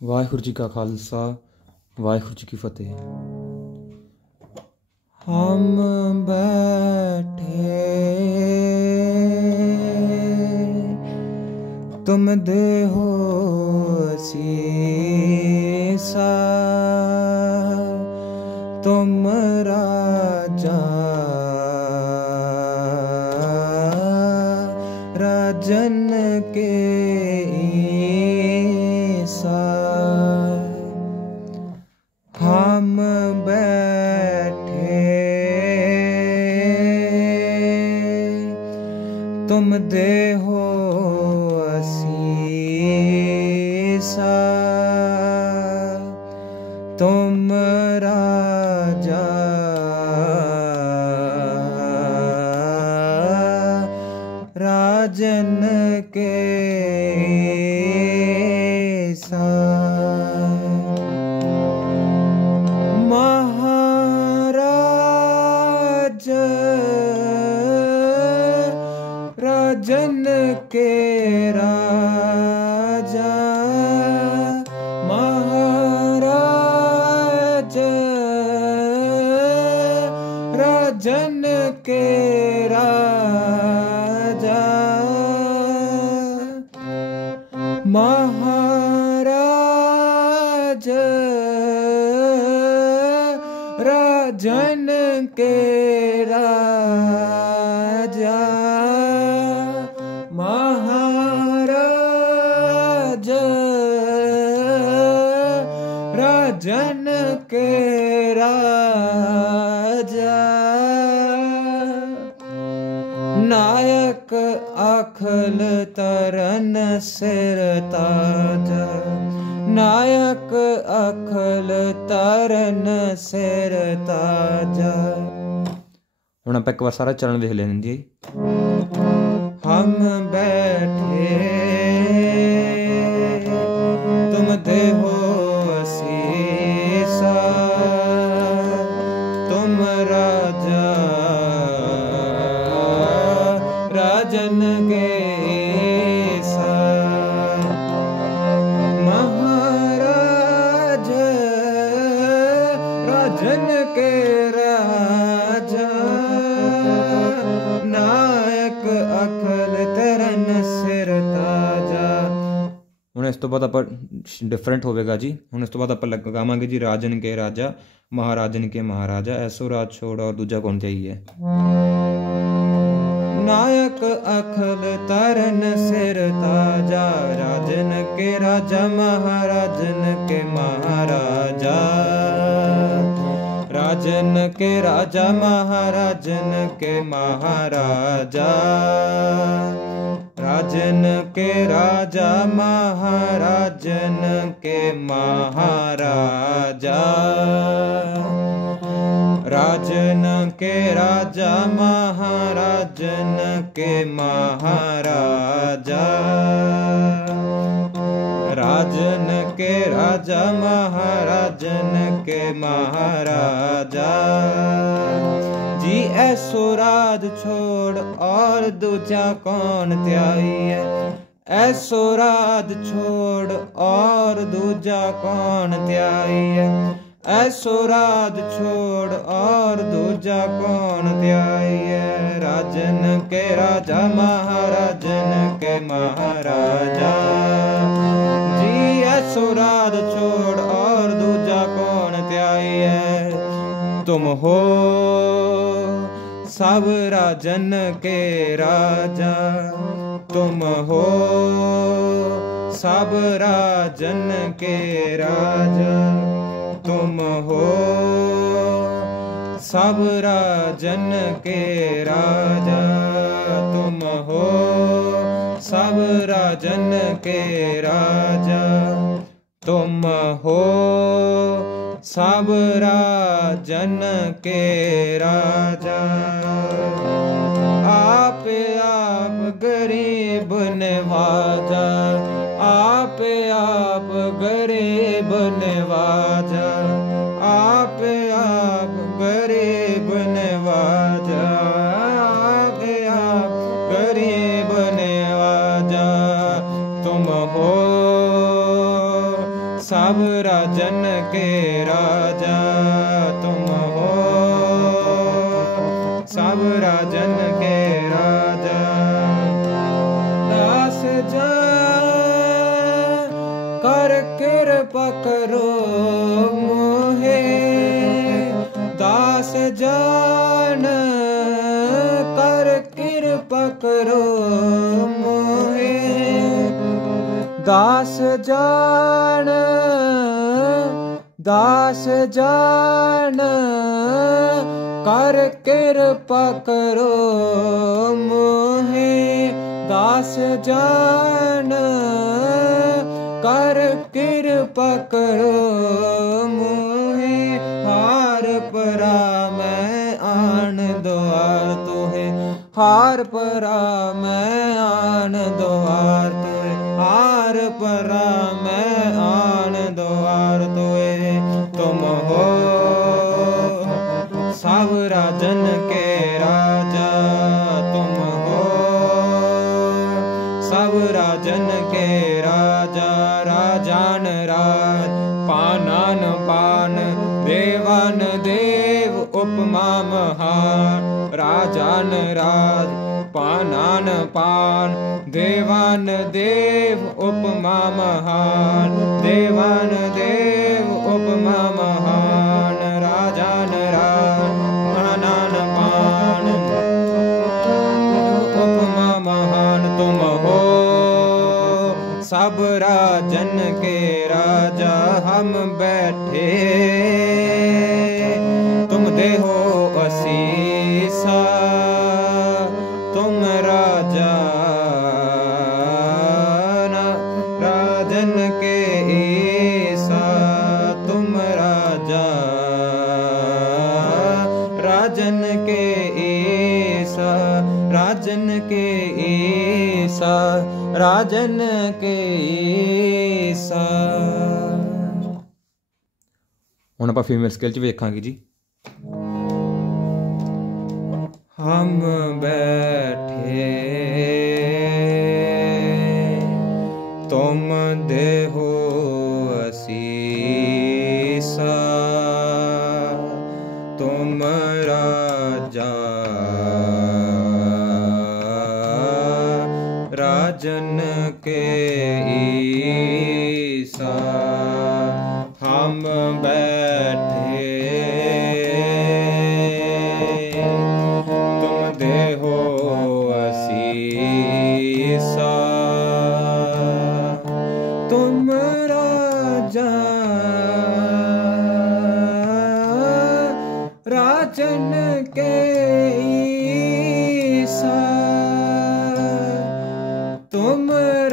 वाहिगुरू जी का खालसा वाहिगुरू जी की फतेह। हम बैठे तुम देहो सीसा, तुम राजा राजन के ईसा। हम बैठे तुम देहो असीसा, तुम राजा राजन के ईसा। महाराज राजन के राजा, महाराज राजन के राजा, महाराज राजन के राजा, महाराज राजन के राजा। नायक अखल तरन सिर ताजा, नायक अखल तरन सिर ताजा। ਹੁਣ ਆਪਾਂ ਇੱਕ ਵਾਰ ਸਾਰਾ ਚਰਨ ਵੇਖ ਲੈਣ ਦੀ। हम बैठे तुम देहो सीसा, तुम राजा राजन के ईसा। महाराज राजन के राजा, नायक अखल तरन सिर ताजा। ਹੁਣ ਇਸ ਤੋਂ ਬਾਅਦ ਆਪਾਂ डिफरेंट ਹੋਵੇਗਾ ਜੀ। ਹੁਣ ਇਸ ਤੋਂ ਬਾਅਦ ਆਪਾਂ ਲਗਾਵਾਂਗੇ ਜੀ ਰਾਜਨ ਕੇ ਰਾਜਾ महाराजन के महाराजा। ऐसो राज छोड़ और दूजा कौन चाहिए। नायक अखल तरन सिर ताजा, राजन के राजा महाराजन के महाराजा, राजन के राजा महाराजन के महाराजा, राजन के राजा महाराजन के महाराजा, राजन के राजा महाराजन के महाराजा, राजन के राजा महाराजन के महाराजा। जी ऐसो राज छोड़ और दूजा कौन त्याई है, ऐसो राज छोड़ और दूजा कौन त्याई है, ऐसो राज छोड़ और दूजा कौन त्याई है। राजन के राजा महाराजन के महाराजा, जी ऐसो राज छोड़ और दूजा कौन त्याई है। तुम हो सब राजन के राजा, तुम हो सब राजन के राजा, तुम हो सब राजन के राजा, तुम हो सब राजन के राजा, तुम हो सब राजन के राजा। आप गरीब नवाजा, आप गरीब नवाजा, आप गरीब नवाजा, आप गरीब नवाजा। तुम हो सब राजन के राजा तुम हो, सब राजन के राजा। दास जान कर कृपा करो मोहे, दास जान कर कृपा करो मोहे, दास जान, दास जान कर कृपा करो मोहे, दास जान कर कृपा करो मोहे। हार परा मैं आन द्वार तोहे, हार परा मैं आन द्वार तोहे, हार परा मैं आन द्वार तोहे। तुम हो सब राजन के राजा तुम हो, सब राजन के राजा। राजान राज पानान पान, देवान देव उपमा महान, राजान राज पानान पान, देवान देव उपमा महान, देवान देव उपमा महान, राजान राज पानान पान उपमा महान। तुम हो सब राजन के राजा हम बैठे, तुम देहो असीसा, तुम राजा राजन के ईसा, तुम राजा राजन के ईसा, राजन के ईसा, राजन के ईसा। ਹੁਣ ਆਪਾਂ ਫੀਮੇਲ ਸਕੇਲ 'ਚ ਵੇਖਾਂਗੇ ਜੀ। हम बैठे तुम देहो असीसा, तुम राजा राजन के ईसा। हम बैठे तुम देहो असीसा, तुम राजा राजन के ईसा, तुम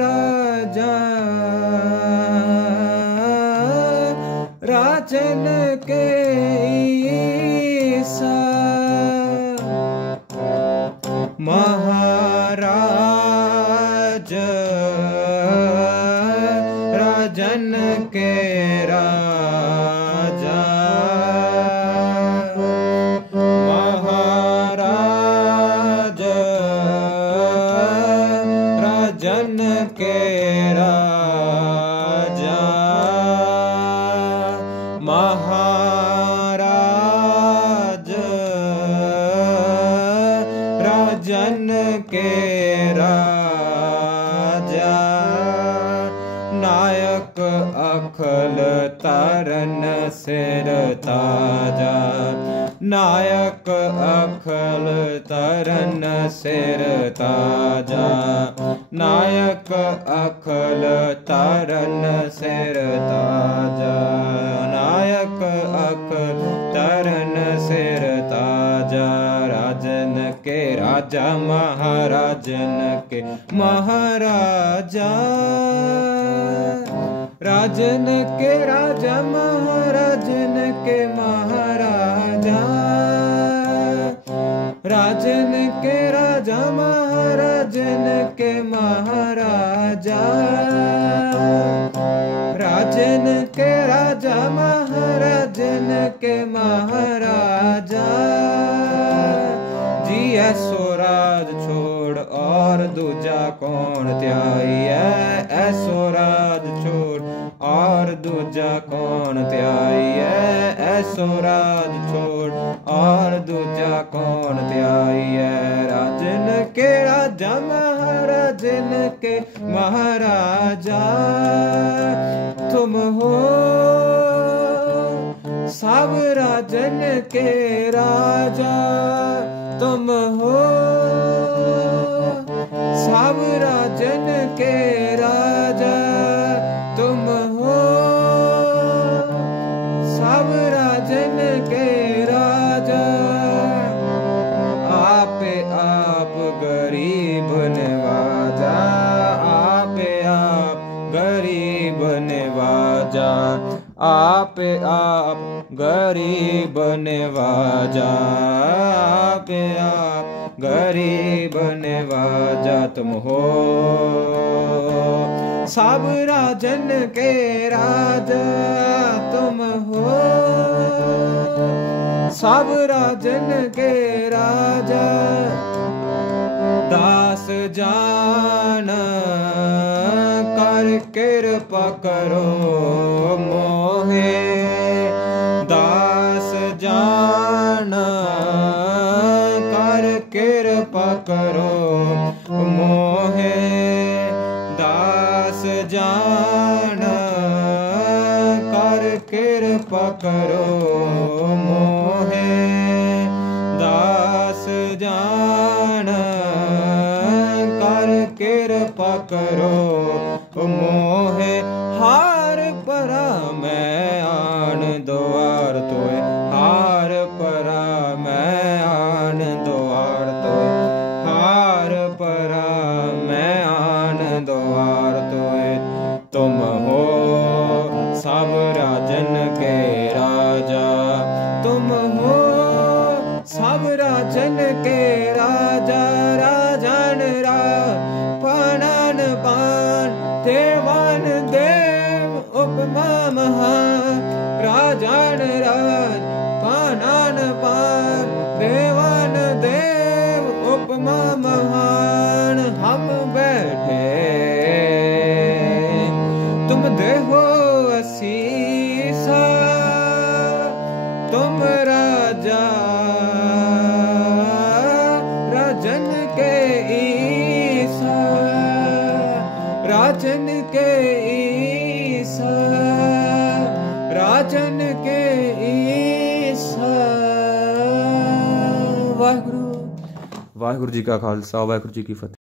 राजा राजन के ईसा। महाराज राजन के राजा, महाराज राजन के राजा, महाराज राजन के राजा। नायक अखल तरन सिर ताजा, नायक अखल तरन सिर ताजा, नायक अखल तरन सिर ताजा, नायक अखल तरन सिर ताजा। राजन के राजा महाराजन के महाराजा, राजन के राजा महाराजन के महाराजा, राजन के राजा महाराजन के महाराजा, राजन के राजा महाराजन के महाराजा। जी ऐसो राज छोड़ और दूजा कौन त्याई है, ऐसो राज छोड़ और और दूजा कौन त्याईए, ऐसो राज छोड़ और दूजा कौन त्याईए। राजन के राजा महाराजन के महाराजा तुम हो, सब राजन के राजा तुम हो, सब राजन के राजा तुम हो, सब राजन के राजा। आप गरीब नवाजा, आप गरीब नवाजा, आप गरीब नवाजा, आप गरीब नवाजा तुम हो, सब राजन के राजा तुम हो, सब राजन के राजा। दास जान कर कृपा करो मोहे, दास जान कर कृपा करो मोहे, दास जान कर कृपा करो मोहे, दास जान कर कृपा करो मोहे। हार परा मैं आन द्वार तोय, हार परा मैं आन द्वार तोय, हार परा मैं आन द्वार तोय। तुम हो सब राजन के राजा, तुम हो सब राजन के राजा। राजन पानन पान देवान देव उपमा महान, राजन राज पानन पान देवान देव उपमा महान। हम बैठे तुम देहो असीसा, तुम राजा राजन के ईसा, राजन के ईसा, राजन के ईसा। वाहिगुरु, वाहिगुरु जी का खालसा, वाहिगुरु जी की फतेह।